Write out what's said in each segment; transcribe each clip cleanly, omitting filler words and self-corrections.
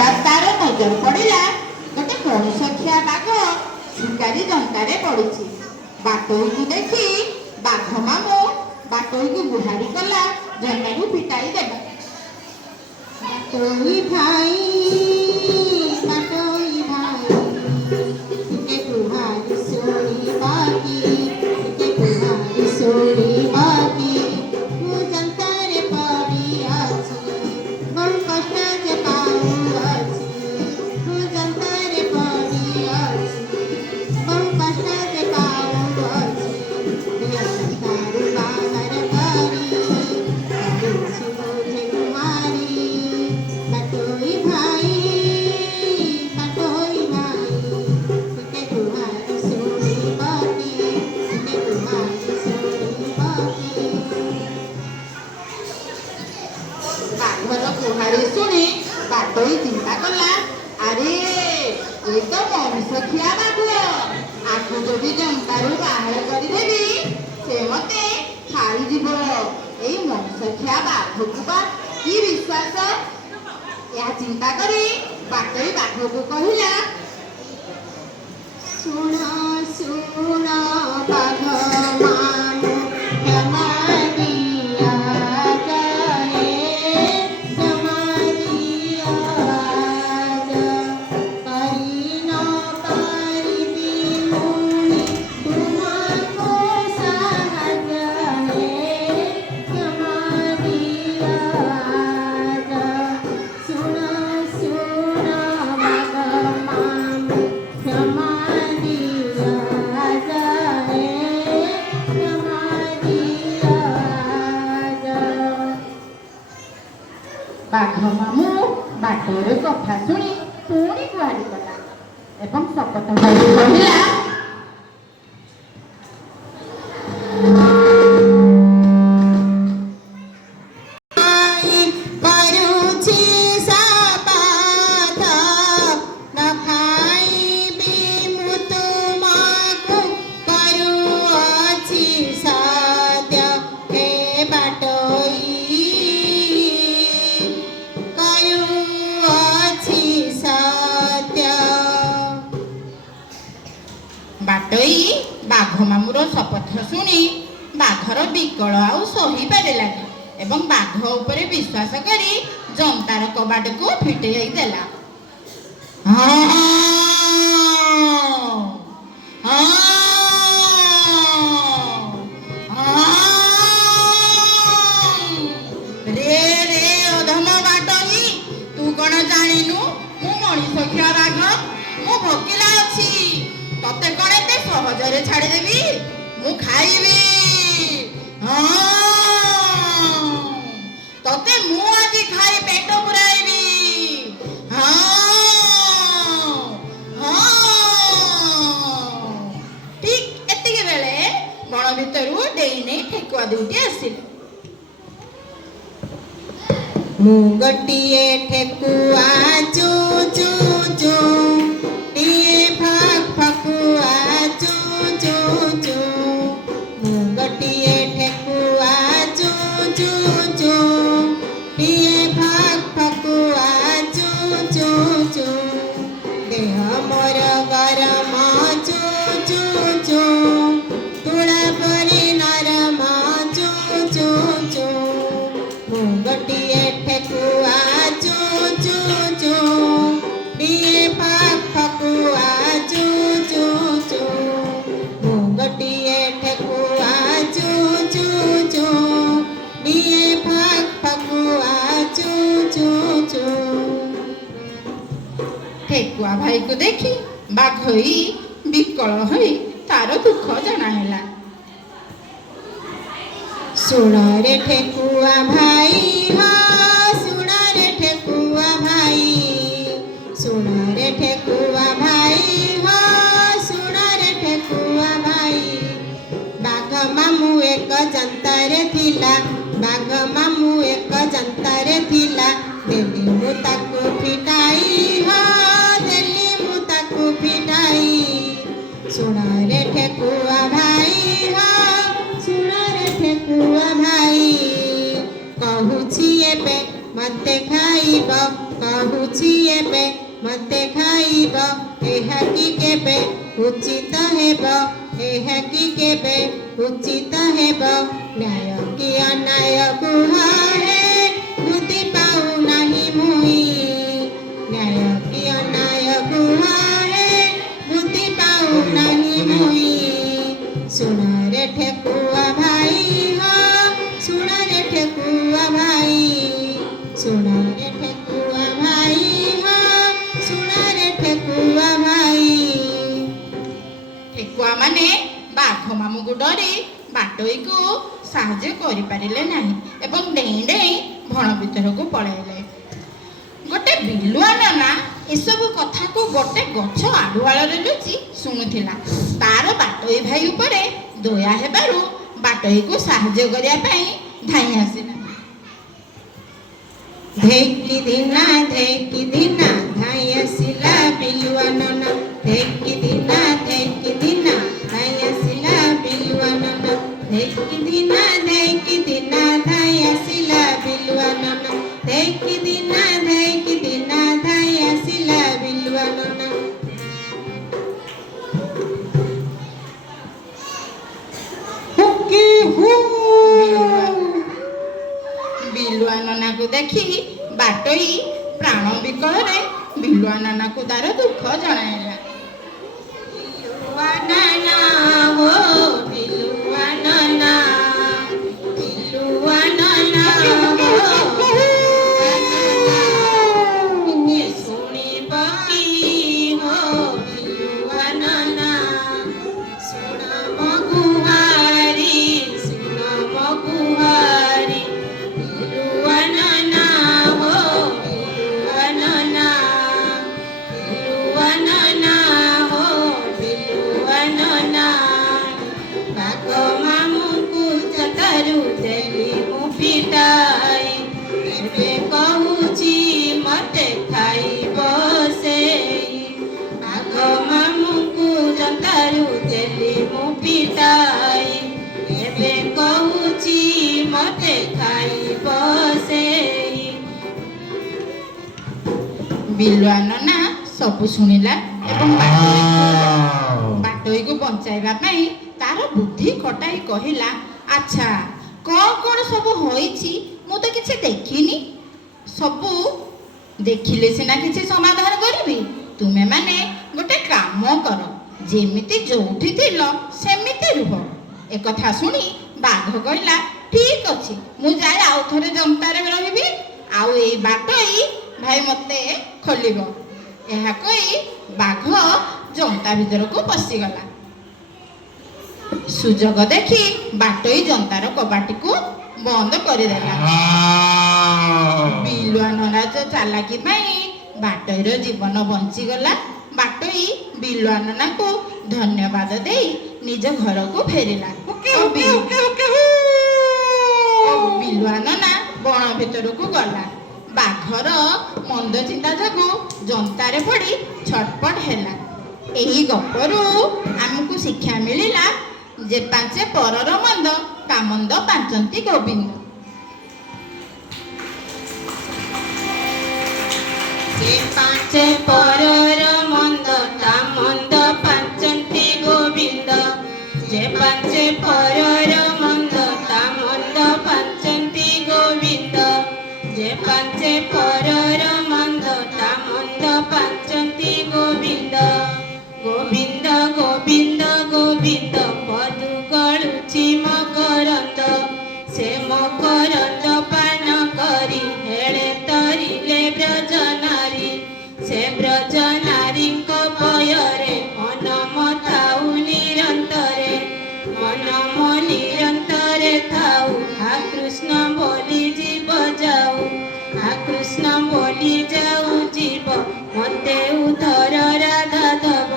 हठात तार नजर पड़ा गोटे मनुष्यखिया बाघ शिकारी जंतारे पड़ी। बाटोई को देखी बाघ मामू बाटोई को गुहारी कला जंता को पिटाई देगा। बाटोई भाई के गुहारी सोनी बाकी के गुहारी सोनी बाकी मु जंतारे पड़ी अछि बहु कष्ट जे पाऊ अछि मु जंतारे पड़ी अछि बहु कष्ट जे पाऊ अछि जंतारू बाहर करी अछि मुझे कुमारी बाटोई भाई के गुहारी सोनी बाकी के गुहारी सोनी बाकी। बाघर गुहारी शुणी बाटोई चिंता कला अरे ये तो मनुष्यखिया बाघ आखु जदि जंतारू बाहर करदेवी से मते खाईजीव। यही मनुष्यखिया बाघ को बा कि विश्वास या चिंता करी बाटोई बाघ को कहला सुन सुन बाघ मामू क्षमा दिया जाए क्षमा दिया करी न पारिबी मुनि तुमको साहाय्य क्षमा दिया सुन सुन बाघ मामू क्षमा बाघ मामू बाटोरे कथा शुणी पुणी गुहारी कला एवं शपथ भाई कहला करुछि शपथ न खाइबी मु तुमको करुअछि सत्य हे बाटोई करुअछि सत्य। बाटोई बाघ मामूर शपथ शुणी बाघर विकल आउ सही पारिलानी एवं बाघ उपरे विश्वास करी जंतार कबाट को फिटेई देला। रे रे अधम बाटोई तू कौन जानिनु मु मनुष्यखिया बाघ मु भोकिला अछि तते कौन एते सहजरे छाड़देवी मु खाइबी तते मु आज खाई पेट पुराइबी ठीक एतिके बेले बण भितरु डेई नहीं ठेकुआ दुईटी आसिले। मु गोटिए ठेकुआ चू चू चू टिए फक फकुआ चू चू चू मु गोटिए ठेकुआ चू चू चू टिए फक फकुआ चू चू चू देह मोर गरम चू चू चू तुला परी नरम चू चू चू मु गोटिए ठेकुआ चू चू चू टिए फक फकुआ चू चू चू मु गोटिए ठेकुआ चू चू चू टिए फक फकुआ चू चू चू। ठेकुआ भाई को देखी बाघई विकल होई तार दुख जनाइला। सुण रे ठेकुआ भाई हाँ सुण रे ठेकुआ भाई सुण रे ठेकुआ भाई हाँ सुण रे ठेकुआ भाई बाघ मामू एक जंतारे थिला बाघ मामू एक जंतारे थिला देली मु ताकू फिटाई हाँ देली मु ताकू फिटाई सुण रे ठेकुआ भाई हाँ सुण रे ठेकुआ भाई कहूछि एबे मते खाइब कहूछि କେବେ ମୋତେ ଖାଇବ, ଏହା କି କେବେ ଉଚିତ ହେବ, ଏହା କି କେବେ ଉଚିତ ହେବ। ନ୍ୟାୟ କି ଅନ୍ୟାୟ କୁହ ହେ, ବୁଦ୍ଧି ପାଉନାହିଁ ମୁଇଁ। ନ୍ୟାୟ କି ଅନ୍ୟାୟ କୁହ ହେ, ବୁଦ୍ଧି ପାଉନାହିଁ ମୁଇଁ। ଶୁଣରେ ଠେକୁଆ ଭାଇ ହୋ, ଶୁଣରେ ଠେକୁଆ ଭାଇ, ଶୁଣରେ ଠେକୁଆ ଭାଇ ହୋ, ଶୁଣରେ ଠେକୁଆ ଭାଇ। ଠେକୁଆ ମାନେ ବାଘ ମାମୁଁକୁ ଡରି ବାଟୋଇକୁ ସାହାଯ୍ୟ କରିପାରିଲେ ନାହିଁ ଏବଂ ଡେଇଁ ଡେଇଁ ବଣ ଭିତରକୁ ପଳାଇଲେ। ଗୋଟେ ବିଲୁଆ ନନା ଏସବୁ କଥାକୁ ଗୋଟେ ଗଛ ଆଢୁଆଳରେ ଲୁଚି ଶୁଣୁଥିଲା। ତାର ବାଟୋଇ ଭାଇ ଉପରେ ଦୟା ହେବାରୁ ବାଟୋଇକୁ ସାହାଯ୍ୟ କରିବା ପାଇଁ ଧାଇଁ ଆସିଲା। ଧେକି ଦିନା ଧାଇଁ ଆସିଲା ବିଲୁଆ ନନା, ଧେକି ଦିନା ଧାଇଁ ଆସିଲା ବିଲୁଆ ନନା, ଧେକି ଦିନା ଧାଇଁ ଆସିଲା ବିଲୁଆ ନନା, ଧେକି ଦିନା ଧାଇଁ ଆସିଲା ବିଲୁଆ ନନା। ହୁକି ହୁ। ବିଲୁଆ ନନାକୁ ଦେଖି ବାଟୋଇ ପ୍ରାଣ ବିକଳରେ ବିଲୁଆ ନନାକୁ ତାର ଦୁଃଖ ଜଣାଇଲା। ବିଲୁଆ ନନା ହୋ, ବିଲୁଆ ନନା, ବିଲୁଆ ନନା ହୋ, ଟିକେ ଶୁଣିବ କି ହୋ ବିଲୁଆ ନନା, ଶୁଣ ମୋ ଗୁହାରି, ଶୁଣ ମୋ ଗୁହାରି। ବିଲୁଆ ନନା ହୋ, ବିଲୁଆ ନନା, ବିଲୁଆ ନନା ହୋ, ବିଲୁଆ ନନା। ବାଘ ମାମୁଁକୁ ଜତାରୁ ଦେଲି ମୁଁ ପିଟାଇ, ଏବେ କହୁଛି ମତେ ଖାଇବ ସେଇ। ବାଘ ମାମୁଁକୁ ଜତାରୁ ଦେଲି ମୁଁ ପିଟାଇ, ଏବେ କହୁଛି ମତେ ଖାଇବ ସେଇ। ବିଲୁଆ ନନା ସବୁ ଶୁଣିଲା ଏବଂ ବାଟୋଇକୁ ବଞ୍ଚାଇବା ପାଇଁ ତାର ବୁଦ୍ଧି ଖଟାଇ କହିଲା, ଆଚ୍ଛା କ'ଣ ସବୁ ହୋଇଛି ମୁଁ ତ କିଛି ଦେଖିନି, ସବୁ ଦେଖିଲେ ସିନା କିଛି ସମାଧାନ କରିବି। ତୁମେମାନେ ଗୋଟେ କାମ କର, ଯେମିତି ଯୋଉଠି ଥିଲ ସେମିତି ରୁହ। ଏକଥା ଶୁଣି ବାଘ କହିଲା, ଠିକ ଅଛି, ମୁଁ ଯାଇ ଆଉ ଥରେ ଜନ୍ତାରେ ରହିବି, ଆଉ ଏଇ ବାଟୋଇ ଭାଇ ମୋତେ ଖୋଲିବ। ଏହା କହି ବାଘ ଜନ୍ତା ଭିତରକୁ ପଶିଗଲା। ସୁଯୋଗ ଦେଖି ବାଟୋଇ ଜନ୍ତାର କବାଟିକୁ ବନ୍ଦ କରିଦେଲା। ବିଲୁଆ ନନାର ଚାଲାକି ପାଇଁ ବାଟୋଇର ଜୀବନ ବଞ୍ଚିଗଲା। ବାଟୋଇ ବିଲୁଆ ନନାକୁ ଧନ୍ୟବାଦ ଦେଇ ନିଜ ଘରକୁ ଫେରିଲା। ବିଲୁଆ ନନା ବଣ ଭିତରକୁ ଗଲା। ବାଘର ମନ୍ଦ ଚିନ୍ତା ଯୋଗୁଁ ଜନ୍ତାରେ ପଡ଼ି ଛଟପଟ ହେଲା। ଏହି ଗପରୁ ଆମକୁ ଶିକ୍ଷା ମିଳିଲା ଯେ ପାଞ୍ଚେ ପରର ମନ୍ଦ ତା ମନ୍ଦ ପାଞ୍ଚନ୍ତି ଗୋବିନ୍ଦ। ଯେ ପାଞ୍ଚେ ପରର ମନ୍ଦ ତା ମନ୍ଦ ପାଞ୍ଚନ୍ତି ଗୋବିନ୍ଦ, ଯେ ପାଞ୍ଚେ ପରର ମନ୍ଦ ତା ମନ୍ଦ ପାଞ୍ଚନ୍ତି ଗୋବିନ୍ଦ, ଯେ ପାଞ୍ଚେ ପରର ମନ୍ଦ ତା ମନ୍ଦ ପାଞ୍ଚନ୍ତି ଗୋବିନ୍ଦ। ଗୋବିନ୍ଦ ଗୋବିନ୍ଦ ଗୋବିନ୍ଦ ପଦୁ ଗଳୁଛି ମକରନ୍ଦ, ସେ ମକରନ୍ଦ ପାନ କରି ହେଳେ ତରିଲେ ବ୍ରଜନାରୀ, ସେ ବ୍ରଜନାରୀଙ୍କ ଭୟରେ ମନ ଥାଉ ନିରନ୍ତରେ, ମନ ନିରନ୍ତରେ ଥାଉ। ହା କୃଷ୍ଣ ବୋଲି ଜୀବ ଯାଉ, ହା କୃଷ୍ଣ ବୋଲି ଯାଉ ଜୀବ, ମତେ ଉଦ୍ଧର ରାଧା ଦବ।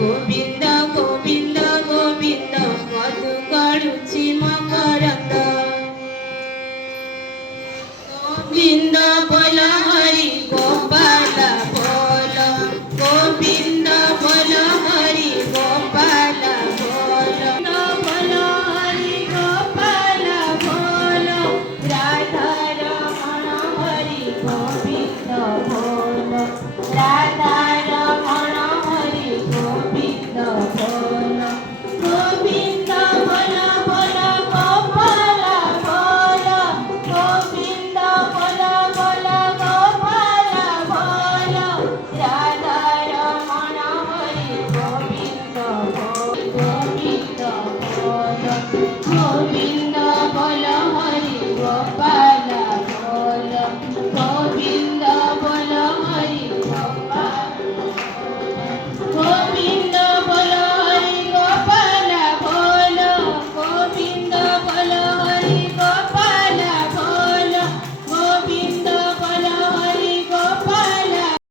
ଗୋବିନ୍ଦ ଗୋବିନ୍ଦ ଗୋବିନ୍ଦ ପଦୁ ଗଳୁଛି ମକରନ୍ଦ। ଗୋବିନ୍ଦ ବୋଲ ହରି ଗୋପାଳ ବୋଲ, ଗୋବିନ୍ଦ